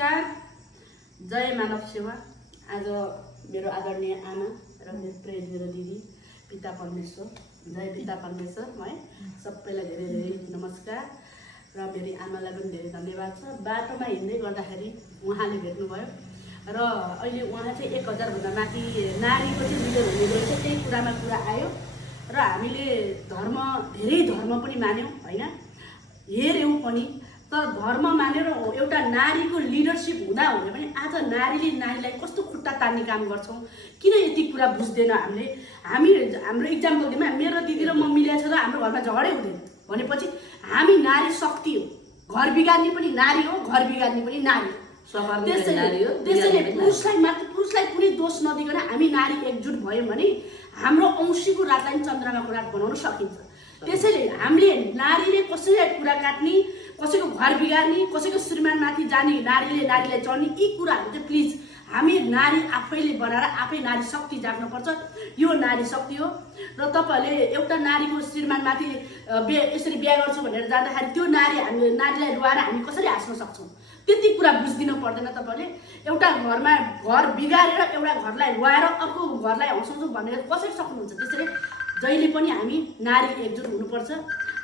नमस्कार, जय मानव सेवा। आज मेरो आदरणीय आमा र मेरो प्रिय मेरो दिदी पिता परमेश्वर, जय पिता परमेश्वर है। सबैलाई धेरै धेरै नमस्कार र मेरो आमालाई पनि धेरै धन्यवाद छ। बाटोमा हिँड्दै गर्दाखेरि उहाँले भेट्नुभयो र अहिले उहाँ चाहिँ 1000 भन्दा माथि नारीको चाहिँ लिडर हुने रहेछ, त्यही कुरामा कुरा आयो र हामीले धर्म धेरै धर्म पनि मान्यौँ होइन, हेऱ्यौँ पनि। तर धर्म मानेर एउटा नारीको लिडरसिप हुँदा हुने पनि आज नारीले नारीलाई कस्तो खुट्टा तान्ने काम गर्छौँ, किन यति कुरा बुझ्दैन हामीले। हाम्रो इक्जाम्पल दिमा मेरो दिदी र म मिलेको छ र हाम्रो घरमा झगडै हुँदैन भनेपछि हामी नारी शक्ति हो। घर बिगार्ने पनि नारी हो, घर बिगार्ने पनि नारी हो। त्यसैले पुरुषलाई कुनै दोष नदिकन हामी नारी एकजुट भयौँ भने हाम्रो औँसीको रातलाई चन्द्रमाको रात बनाउन सकिन्छ। त्यसैले हामीले नारीले कसैलाई कुरा काट्ने, कसैको घर बिगार्ने, कसैको श्रीमानमाथि जाने, नारीलाई चढ्ने, यी कुराहरू चाहिँ प्लिज हामी नारी आफैले बनाएर आफै नारी शक्ति जाग्नुपर्छ। यो नारी शक्ति हो र तपाईँहरूले एउटा नारीको श्रीमानमाथि यसरी बिहा गर्छु भनेर जाँदाखेरि त्यो नारीलाई रुवाएर हामी कसरी हाँस्न सक्छौँ, त्यति कुरा बुझ्दिनु पर्दैन। तपाईँले एउटा घरमा घर बिगारेर एउटा घरलाई रुवाएर अर्को घरलाई हँसाउँछु भनेर कसरी सक्नुहुन्छ। त्यसैले जहिले पनि हामी नारी एकजुट हुनुपर्छ,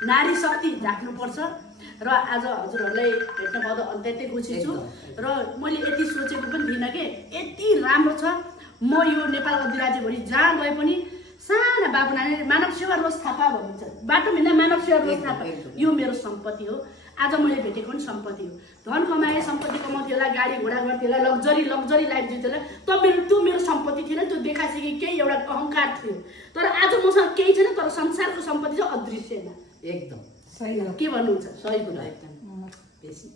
नारी शक्ति जाग्नुपर्छ। र आज हजुरहरूलाई भेट्न पाउँदा अत्यन्तै खुसी छु र मैले यति सोचेको पनि थिइनँ कि यति राम्रो छ। म यो नेपाल अधिराज्यभरि जहाँ गए पनि साना बाबु नानी मानव सेवा रोज थापा भनिन्छ, बाटो हिँड्दा मानव सेवा रोज थापा, यो मेरो सम्पत्ति हो। आज मैले भेटेको पनि सम्पत्ति हो। धन कमाए, सम्पत्ति कमाउँथ्यो होला, गाडी घोडा गर्थ्यो होला, लग्जरी लाइफ जित्थ्यो होला, त्यो मेरो सम्पत्ति थिएन, त्यो देखासेखी केही एउटा अहङ्कार थियो। तर आज मसँग केही छैन, तर संसारको सम्पत्ति चाहिँ अदृश्य होइन। एकदम के भन्नुहुन्छ? सही कुरा एकदम बेसी